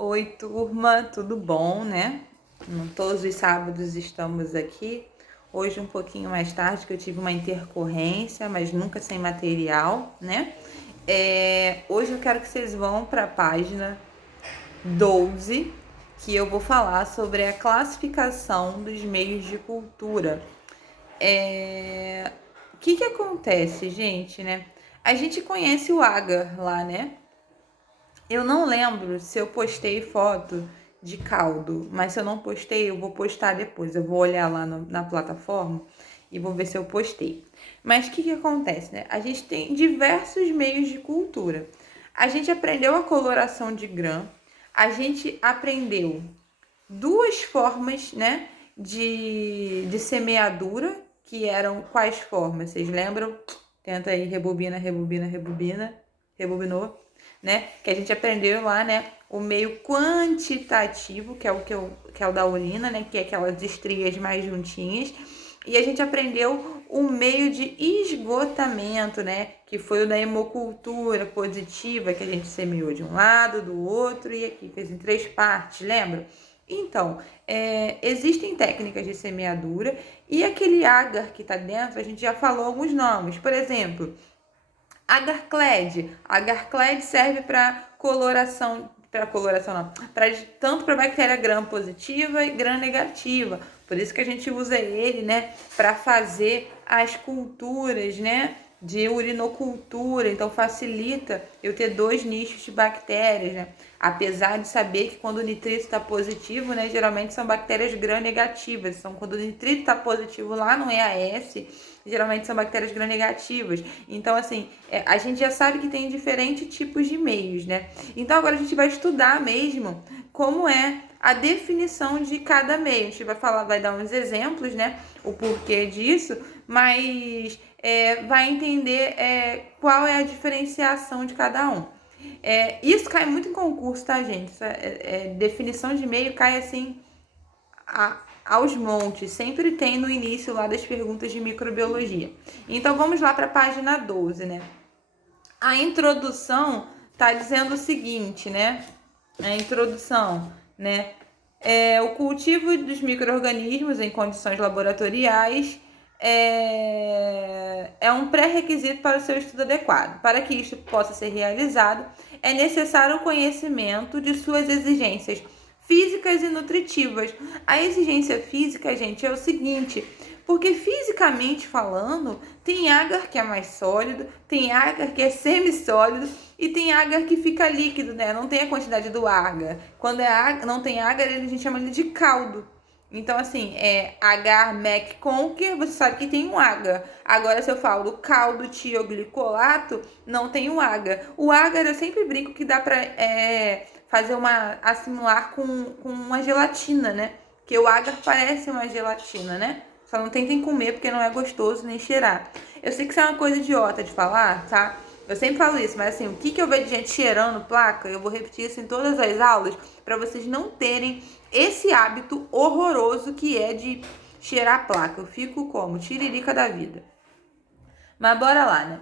Oi, turma, tudo bom, né? Todos os sábados estamos aqui. Hoje um pouquinho mais tarde, que eu tive uma intercorrência, mas nunca sem material, né? Hoje eu quero que vocês vão para a página 12, que eu vou falar sobre a classificação dos meios de cultura. O que acontece, gente, né? A gente conhece o Agar lá, né? Eu não lembro se eu postei foto de caldo, mas se eu não postei, eu vou postar depois. Eu vou olhar lá na plataforma e vou ver se eu postei. Mas o que acontece, né? A gente tem diversos meios de cultura. A gente aprendeu a coloração de grã, a gente aprendeu duas formas, né, de semeadura, que eram quais formas? Vocês lembram? Tenta aí, rebobina, rebobina, rebobina, rebobinou, né? Que a gente aprendeu lá, né, o meio quantitativo, que é o da urina, né, que é aquelas estrias mais juntinhas. E a gente aprendeu o meio de esgotamento, né, que foi o da hemocultura positiva, que a gente semeou de um lado, do outro e aqui fez em 3 partes, lembra? Então, existem técnicas de semeadura e aquele agar que está dentro, a gente já falou alguns nomes. Por exemplo, agarcled. Agarcled serve para coloração, não, tanto para bactéria gram positiva e gram negativa. Por isso que a gente usa ele, né, para fazer as culturas, né, de urinocultura. Então facilita eu ter 2 nichos de bactérias, né? Apesar de saber que quando o nitrito está positivo, né, geralmente são bactérias gram negativas. Então quando o nitrito está positivo lá no EAS, geralmente são bactérias gram negativas. Então, assim, a gente já sabe que tem diferentes tipos de meios, né? Então, agora a gente vai estudar mesmo como é a definição de cada meio. A gente vai falar, vai dar uns exemplos, né? O porquê disso, mas vai entender qual é a diferenciação de cada um. Isso cai muito em concurso, tá, gente? Definição de meio cai assim aos montes, sempre tem no início lá das perguntas de microbiologia. Então vamos lá para a página 12, né? A introdução tá dizendo o seguinte, né? A introdução, né? O cultivo dos micro-organismos em condições laboratoriais é um pré-requisito para o seu estudo adequado. Para que isto possa ser realizado, é necessário o conhecimento de suas exigências físicas e nutritivas. A exigência física, gente, é o seguinte: porque fisicamente falando, tem agar que é mais sólido, tem agar que é semissólido e tem agar que fica líquido, né? Não tem a quantidade do agar. Quando não tem agar, a gente chama ele de caldo. Então, assim, agar, mec, conker, você sabe que tem um agar. Agora, se eu falo caldo tioglicolato, não tem um agar. O agar, eu sempre brinco que dá pra fazer assimilar com uma gelatina, né? Porque o agar parece uma gelatina, né? Só não tentem comer porque não é gostoso nem cheirar. Eu sei que isso é uma coisa idiota de falar, tá? Eu sempre falo isso, mas assim, o que eu vejo de gente cheirando placa, eu vou repetir isso em todas as aulas para vocês não terem esse hábito horroroso que é de cheirar placa. Eu fico como? Tiririca da vida. Mas bora lá, né?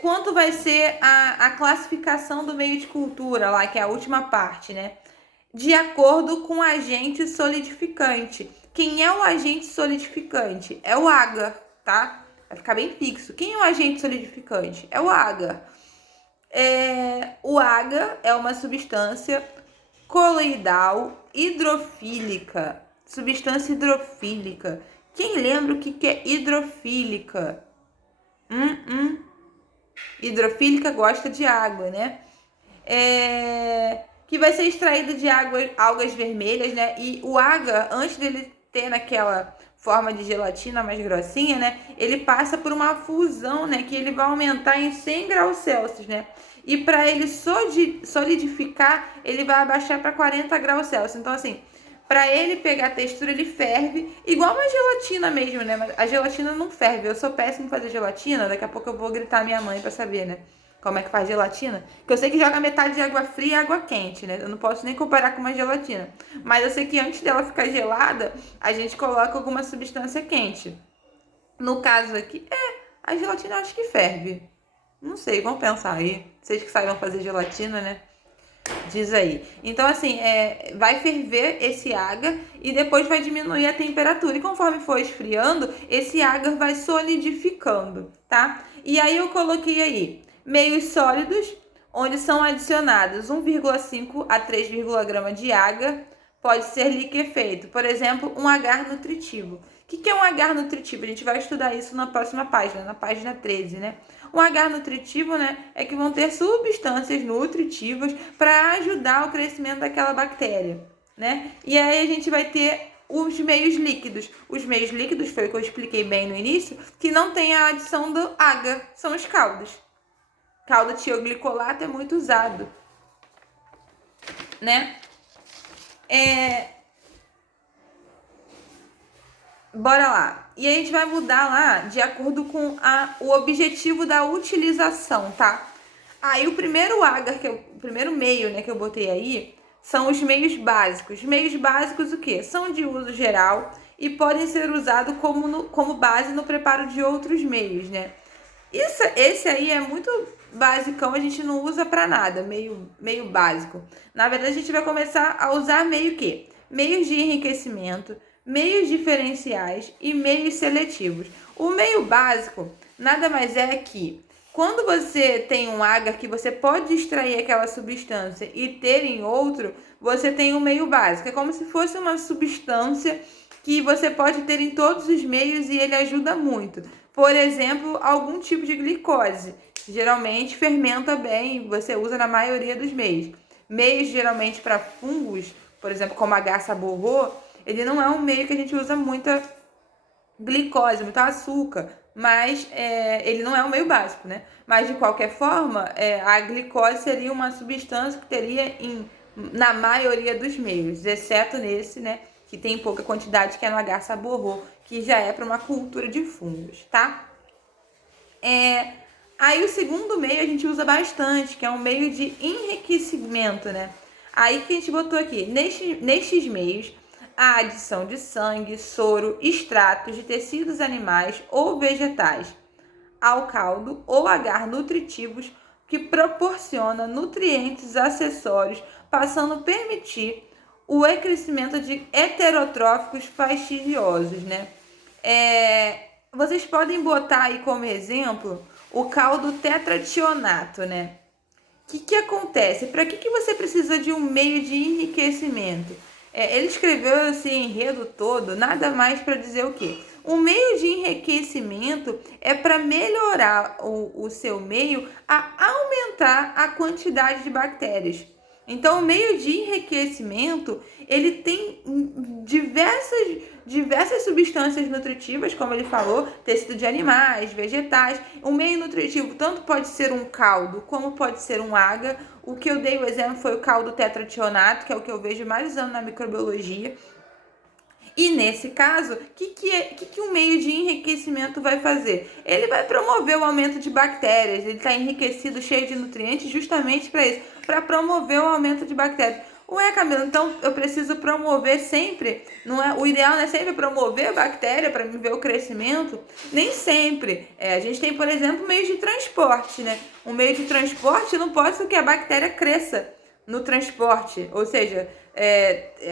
Quanto vai ser a classificação do meio de cultura lá, que é a última parte, né? De acordo com o agente solidificante. Quem é o agente solidificante? É o agar, tá? Vai ficar bem fixo. Quem é o agente solidificante? É o agar. O agar é uma substância coloidal hidrofílica. Substância hidrofílica. Quem lembra o que é hidrofílica? Hidrofílica gosta de água, né? Que vai ser extraído de algas vermelhas, né? E o agar, antes dele ter naquela forma de gelatina mais grossinha, né? Ele passa por uma fusão, né? Que ele vai aumentar em 100 graus Celsius, né? E para ele solidificar, ele vai abaixar para 40 graus Celsius. Então, assim, para ele pegar a textura, ele ferve, igual uma gelatina mesmo, né? Mas a gelatina não ferve. Eu sou péssimo em fazer gelatina, daqui a pouco eu vou gritar a minha mãe para saber, né? Como é que faz gelatina? Que eu sei que joga metade de água fria e água quente, né? Eu não posso nem comparar com uma gelatina. Mas eu sei que antes dela ficar gelada, a gente coloca alguma substância quente. No caso aqui, a gelatina eu acho que ferve. Não sei, vamos pensar aí. Vocês que saibam fazer gelatina, né? diz aí. Então, assim, vai ferver esse agar e depois vai diminuir a temperatura. E conforme for esfriando, esse agar vai solidificando, tá? E aí eu coloquei aí meios sólidos, onde são adicionados 1,5 a 3 grama de agar, pode ser liquefeito. Por exemplo, um agar nutritivo. O que é um agar nutritivo? A gente vai estudar isso na próxima página, na página 13, né? Um agar nutritivo, né, é que vão ter substâncias nutritivas para ajudar o crescimento daquela bactéria, né? E aí a gente vai ter os meios líquidos. Os meios líquidos, foi o que eu expliquei bem no início, que não tem a adição do agar, são os caldos. Caldo tioglicolato é muito usado, né? Bora lá. E a gente vai mudar lá de acordo com o objetivo da utilização, tá? Aí o primeiro agar, o primeiro meio, né, que eu botei aí, são os meios básicos. Meios básicos o quê? São de uso geral e podem ser usados como base no preparo de outros meios, né? Esse aí é muito basicão, a gente não usa para nada, meio básico. Na verdade, a gente vai começar a usar meio que meios de enriquecimento, meios diferenciais e meios seletivos. O meio básico nada mais é que quando você tem um agar que você pode extrair aquela substância e ter em outro, você tem um meio básico. É como se fosse uma substância que você pode ter em todos os meios e ele ajuda muito. Por exemplo, algum tipo de glicose. Geralmente fermenta bem, você usa na maioria dos meios. Meios geralmente para fungos, por exemplo, como a garça borrô, ele não é um meio que a gente usa muita glicose, muito açúcar, mas ele não é um meio básico, né? Mas de qualquer forma, a glicose seria uma substância que teria na maioria dos meios, exceto nesse, né? Que tem pouca quantidade, que é no garça borrô, que já é para uma cultura de fungos, tá? Aí o segundo meio a gente usa bastante, que é um meio de enriquecimento, né? Aí que a gente botou aqui, nestes meios, a adição de sangue, soro, extratos de tecidos animais ou vegetais ao caldo ou agar nutritivos que proporciona nutrientes acessórios, passando a permitir o crescimento de heterotróficos fastidiosos, né? Vocês podem botar aí como exemplo o caldo tetrationato, né? O que acontece? Para que você precisa de um meio de enriquecimento? Ele escreveu esse enredo todo, nada mais para dizer o quê? O meio de enriquecimento é para melhorar o seu meio a aumentar a quantidade de bactérias. Então, o meio de enriquecimento, ele tem diversas substâncias nutritivas, como ele falou, tecido de animais, vegetais. O meio nutritivo tanto pode ser um caldo, como pode ser um agar. O que eu dei o exemplo foi o caldo tetrationato, que é o que eu vejo mais usando na microbiologia. E nesse caso, o que um meio de enriquecimento vai fazer? Ele vai promover o aumento de bactérias, ele está enriquecido, cheio de nutrientes, justamente para isso, para promover o aumento de bactérias. Ué, Camila, então eu preciso promover sempre, não é? O ideal não é sempre promover a bactéria para me ver o crescimento? Nem sempre. A gente tem, por exemplo, meios de transporte, né? Um meio de transporte não pode ser que a bactéria cresça no transporte, ou seja,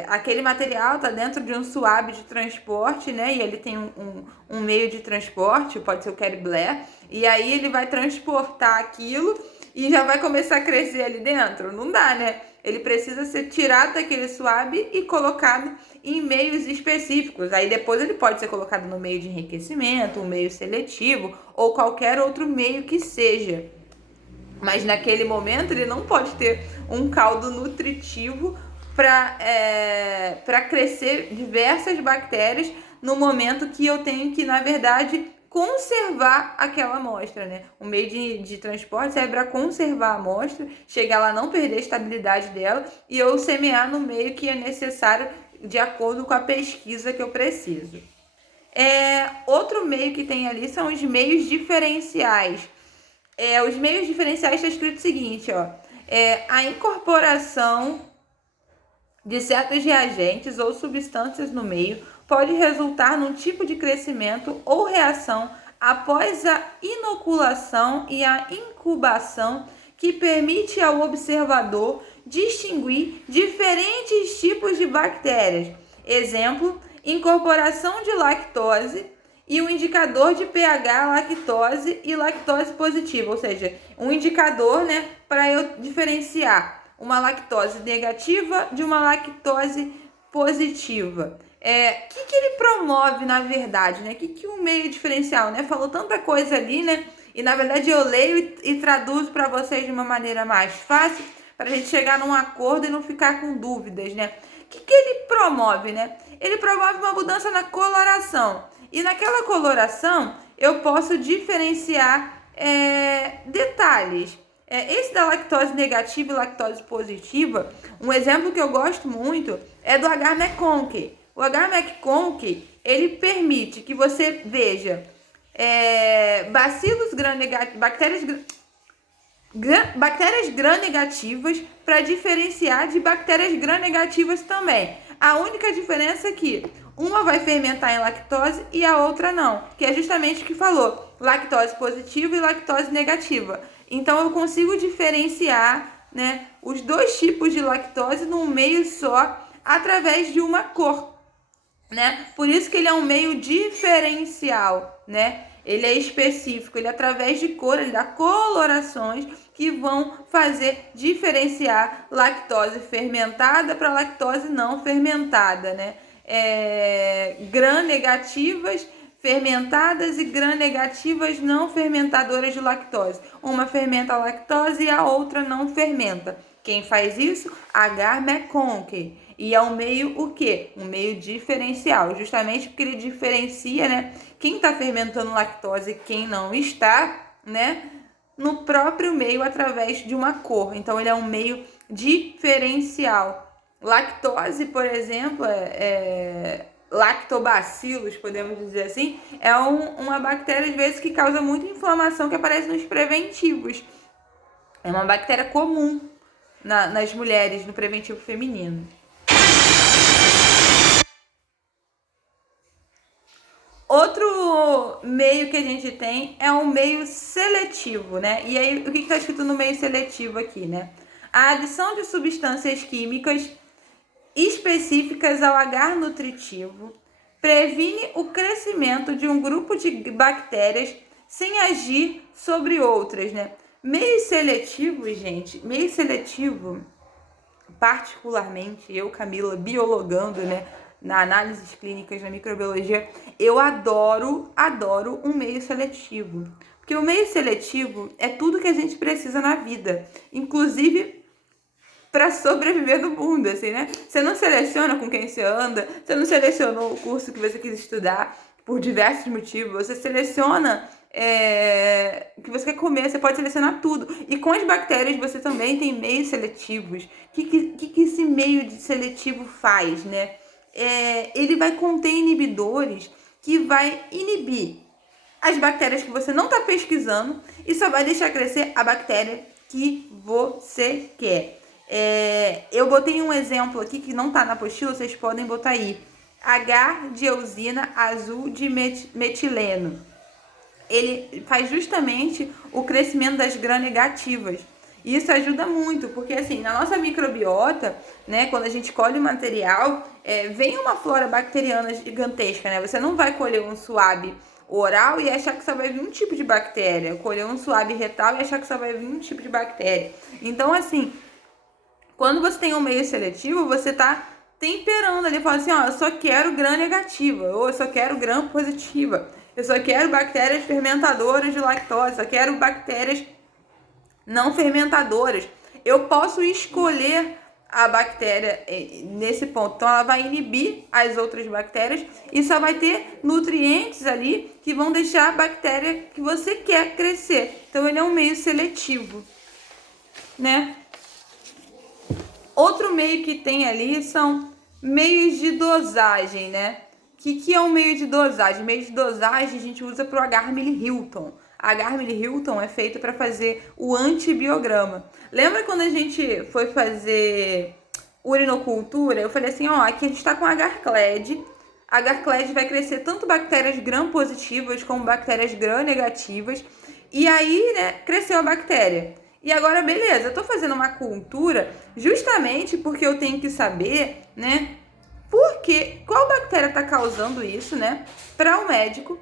aquele material está dentro de um suave de transporte, né? E ele tem um meio de transporte, pode ser o Carry Blair, e aí ele vai transportar aquilo e já vai começar a crescer ali dentro? Não dá, né? Ele precisa ser tirado daquele suave e colocado em meios específicos. Aí depois ele pode ser colocado no meio de enriquecimento, um meio seletivo ou qualquer outro meio que seja. Mas naquele momento ele não pode ter um caldo nutritivo para crescer diversas bactérias no momento que eu tenho que, na verdade, conservar aquela amostra, né? O meio de transporte serve para conservar a amostra, chegar lá, não perder a estabilidade dela e eu semear no meio que é necessário de acordo com a pesquisa que eu preciso. Outro meio que tem ali são os meios diferenciais. Os meios diferenciais está escrito o seguinte, ó, a incorporação de certos reagentes ou substâncias no meio pode resultar num tipo de crescimento ou reação após a inoculação e a incubação que permite ao observador distinguir diferentes tipos de bactérias. Exemplo, incorporação de lactose e um indicador de pH lactose e lactose positiva, ou seja, um indicador, né, para eu diferenciar uma lactose negativa de uma lactose positiva. Que ele promove, na verdade, né? Que o meio diferencial, né? Falou tanta coisa ali, né? E na verdade eu leio e traduzo para vocês de uma maneira mais fácil, para a gente chegar num acordo e não ficar com dúvidas, né? Que ele promove, né? Ele promove uma mudança na coloração. E naquela coloração eu posso diferenciar detalhes. Esse da lactose negativa e lactose positiva, um exemplo que eu gosto muito é do Agar-McConkey. O Agar-McConkey, ele permite que você veja bacilos gram-negativos, bactérias gram-negativas para diferenciar de bactérias gram-negativas também. A única diferença é que uma vai fermentar em lactose e a outra não, que é justamente o que falou, lactose positiva e lactose negativa. Então eu consigo diferenciar, né, os dois tipos de lactose num meio só através de uma cor, né? Por isso que ele é um meio diferencial, né? Ele é específico, ele através de cor, ele dá colorações que vão fazer diferenciar lactose fermentada para lactose não fermentada, né? Gram-negativas fermentadas e gram-negativas não fermentadoras de lactose. Uma fermenta a lactose e a outra não fermenta. Quem faz isso? Agar-McConkey. E é um meio o quê? Um meio diferencial, justamente porque ele diferencia, né, quem está fermentando lactose e quem não está, né, no próprio meio através de uma cor. Então ele é um meio diferencial. Lactose, por exemplo, lactobacillus, podemos dizer assim, é uma bactéria às vezes que causa muita inflamação, que aparece nos preventivos. É uma bactéria comum nas mulheres, no preventivo feminino. Outro meio que a gente tem é um meio seletivo, né? E aí, o que está escrito no meio seletivo aqui, né? A adição de substâncias químicas específicas ao agar nutritivo previne o crescimento de um grupo de bactérias sem agir sobre outras, né? Meio seletivo, gente, meio seletivo, particularmente eu, Camila, biologando, né, na análises clínicas, na microbiologia, eu adoro um meio seletivo. Porque o meio seletivo é tudo que a gente precisa na vida, inclusive para sobreviver no mundo, assim, né? Você não seleciona com quem você anda, você não selecionou o curso que você quis estudar por diversos motivos, você seleciona que você quer comer, você pode selecionar tudo. E com as bactérias você também tem meios seletivos. O que esse meio seletivo faz, né? Ele vai conter inibidores que vai inibir as bactérias que você não está pesquisando e só vai deixar crescer a bactéria que você quer. Eu botei um exemplo aqui que não está na apostila, vocês podem botar aí. H-dieosina azul de metileno. Ele faz justamente o crescimento das gram-negativas. E isso ajuda muito, porque assim, na nossa microbiota, né, quando a gente colhe o material, vem uma flora bacteriana gigantesca, né? Você não vai colher um suave oral e achar que só vai vir um tipo de bactéria, colher um suave retal e achar que só vai vir um tipo de bactéria. Então, assim, quando você tem um meio seletivo, você está temperando ali, falando assim, ó, eu só quero gram-negativa, ou eu só quero gram-positiva, eu só quero bactérias fermentadoras de lactose, eu só quero bactérias não fermentadoras. Eu posso escolher a bactéria nesse ponto. Então, ela vai inibir as outras bactérias e só vai ter nutrientes ali que vão deixar a bactéria que você quer crescer. Então, ele é um meio seletivo, né? Outro meio que tem ali são meios de dosagem, né? O que é um meio de dosagem? Meio de dosagem a gente usa para o Agar-Milli-Hilton. Agar-Milli-Hilton é feito para fazer o antibiograma. Lembra quando a gente foi fazer urinocultura? Eu falei assim, ó, aqui a gente está com Agar-Cled. Agar-Cled vai crescer tanto bactérias gram-positivas como bactérias gram-negativas. E aí, né, cresceu a bactéria. E agora, beleza, eu tô fazendo uma cultura justamente porque eu tenho que saber, né, qual bactéria está causando isso, né, para o médico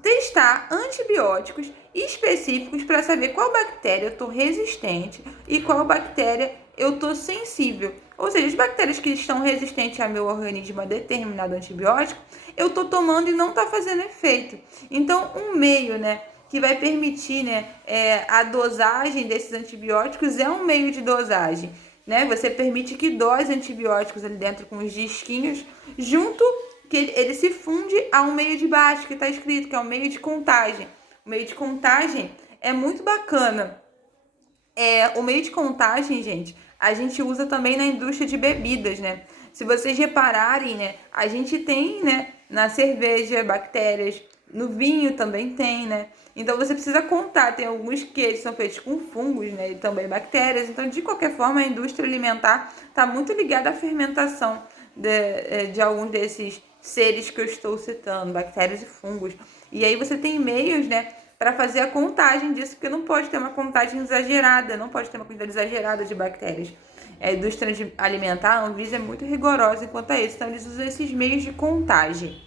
testar antibióticos específicos para saber qual bactéria eu estou resistente e qual bactéria eu estou sensível. Ou seja, as bactérias que estão resistentes ao meu organismo a determinado antibiótico, eu estou tomando e não está fazendo efeito. Então, um meio, né, que vai permitir, né, a dosagem desses antibióticos é um meio de dosagem. Né? Você permite que dose antibióticos ali dentro com os disquinhos, junto que ele se funde a um meio de baixo, que está escrito, que é o meio de contagem. O meio de contagem é muito bacana. O meio de contagem, gente, a gente usa também na indústria de bebidas, né? Se vocês repararem, né, a gente tem, né, na cerveja bactérias, no vinho também tem, né? Então você precisa contar, tem alguns que são feitos com fungos, né, e também bactérias. Então, de qualquer forma, a indústria alimentar está muito ligada à fermentação de alguns desses seres que eu estou citando, bactérias e fungos. E aí você tem meios, né, para fazer a contagem disso, porque não pode ter uma contagem exagerada, não pode ter uma quantidade exagerada de bactérias. A indústria alimentar, a Anvisa, é muito rigorosa quanto a isso, então eles usam esses meios de contagem.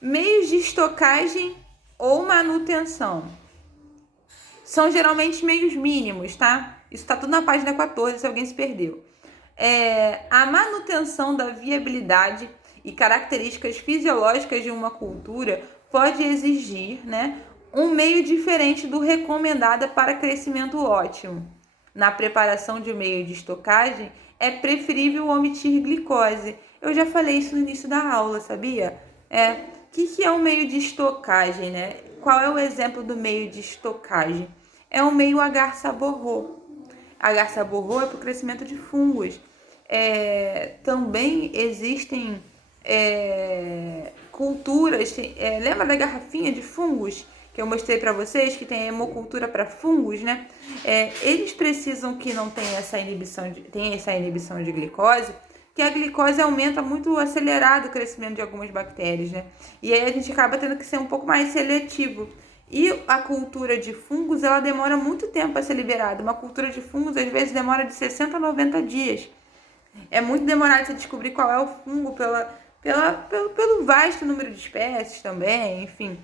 Meios de estocagem ou manutenção. São geralmente meios mínimos, tá? Isso tá tudo na página 14, se alguém se perdeu. A manutenção da viabilidade e características fisiológicas de uma cultura pode exigir, né, um meio diferente do recomendado para crescimento ótimo. Na preparação de um meio de estocagem, é preferível omitir glicose. Eu já falei isso no início da aula, sabia? O que é um meio de estocagem, né? Qual é o exemplo do meio de estocagem? É um meio agar-saborro. Agar-saborro é para o crescimento de fungos. Também existem culturas. Lembra da garrafinha de fungos que eu mostrei para vocês, que tem a hemocultura para fungos, né? Eles precisam que não tenha essa inibição de glicose, que a glicose aumenta muito acelerado o crescimento de algumas bactérias, né? E aí a gente acaba tendo que ser um pouco mais seletivo. E a cultura de fungos, ela demora muito tempo a ser liberada. Uma cultura de fungos, às vezes, demora de 60 a 90 dias. É muito demorado você descobrir qual é o fungo pelo vasto número de espécies também, enfim.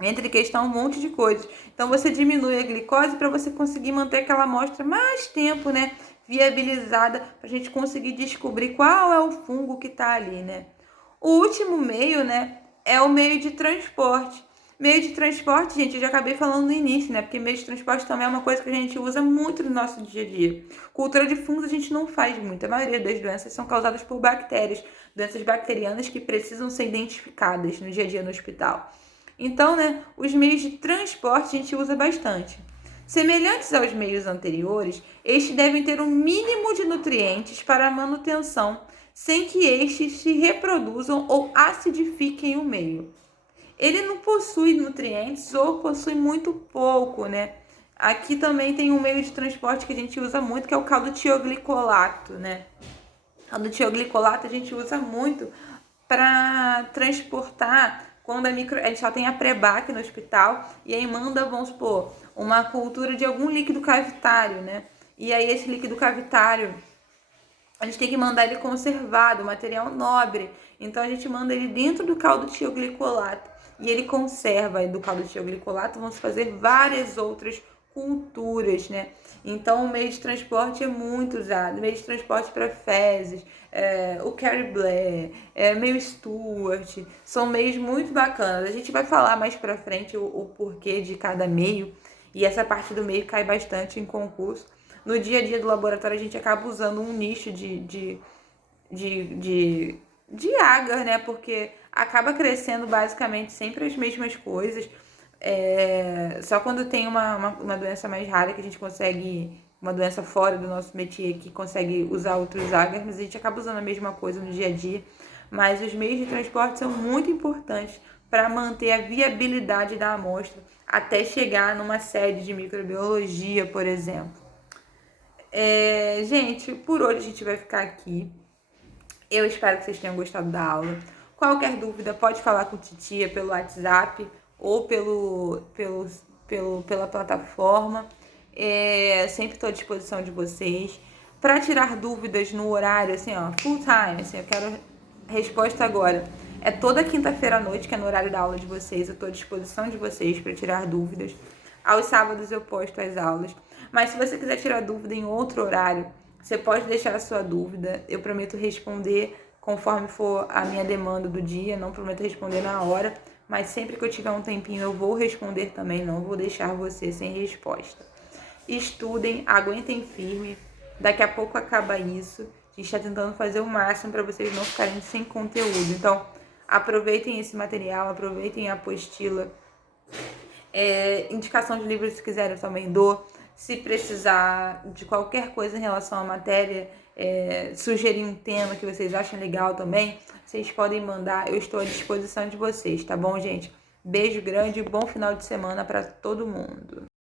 Entre questão um monte de coisas. Então você diminui a glicose para você conseguir manter aquela amostra mais tempo, né, viabilizada, para a gente conseguir descobrir qual é o fungo que está ali, né. O último meio, né, é o meio de transporte. Meio de transporte, gente, eu já acabei falando no início, né? Porque meio de transporte também é uma coisa que a gente usa muito no nosso dia a dia. Cultura de fungos a gente não faz muito. A maioria das doenças são causadas por bactérias, doenças bacterianas que precisam ser identificadas no dia a dia no hospital. Então, né, os meios de transporte a gente usa bastante. Semelhantes aos meios anteriores, estes devem ter um mínimo de nutrientes para a manutenção, sem que estes se reproduzam ou acidifiquem o meio. Ele não possui nutrientes ou possui muito pouco, né? Aqui também tem um meio de transporte que a gente usa muito, que é o caldo tioglicolato, né? O caldo tioglicolato a gente usa muito para transportar quando a gente já tem a Prebac no hospital e aí manda, vamos supor, uma cultura de algum líquido cavitário, né? E aí esse líquido cavitário, a gente tem que mandar ele conservado, material nobre. Então a gente manda ele dentro do caldo tioglicolato e ele conserva. E do caldo tioglicolato vamos fazer várias outras culturas, né? Então o meio de transporte é muito usado. Meio de transporte para fezes, o Carrie Blair, meio Stuart, são meios muito bacanas. A gente vai falar mais para frente o porquê de cada meio, e essa parte do meio cai bastante em concurso. No dia a dia do laboratório a gente acaba usando um nicho de agar, né? Porque acaba crescendo basicamente sempre as mesmas coisas. Só quando tem uma doença mais rara que a gente consegue, uma doença fora do nosso métier, que consegue usar outros agars, mas a gente acaba usando a mesma coisa no dia a dia. Mas os meios de transporte são muito importantes para manter a viabilidade da amostra até chegar numa sede de microbiologia, por exemplo. Gente, por hoje a gente vai ficar aqui. Eu espero que vocês tenham gostado da aula. Qualquer dúvida, pode falar com a titia pelo WhatsApp ou pela plataforma. Sempre estou à disposição de vocês. Para tirar dúvidas no horário, assim, ó, full time, assim, eu quero resposta agora. É toda quinta-feira à noite, que é no horário da aula de vocês. Eu estou à disposição de vocês para tirar dúvidas. Aos sábados eu posto as aulas. Mas se você quiser tirar dúvida em outro horário, você pode deixar a sua dúvida. Eu prometo responder conforme for a minha demanda do dia. Não prometo responder na hora, mas sempre que eu tiver um tempinho eu vou responder também. Não vou deixar você sem resposta. Estudem, aguentem firme. Daqui a pouco acaba isso. A gente está tentando fazer o máximo para vocês não ficarem sem conteúdo. Então, aproveitem esse material, aproveitem a apostila. Indicação de livros, se quiserem, eu também dou. Se precisar de qualquer coisa em relação à matéria, sugerir um tema que vocês achem legal também, vocês podem mandar. Eu estou à disposição de vocês, tá bom, gente? Beijo grande e bom final de semana para todo mundo.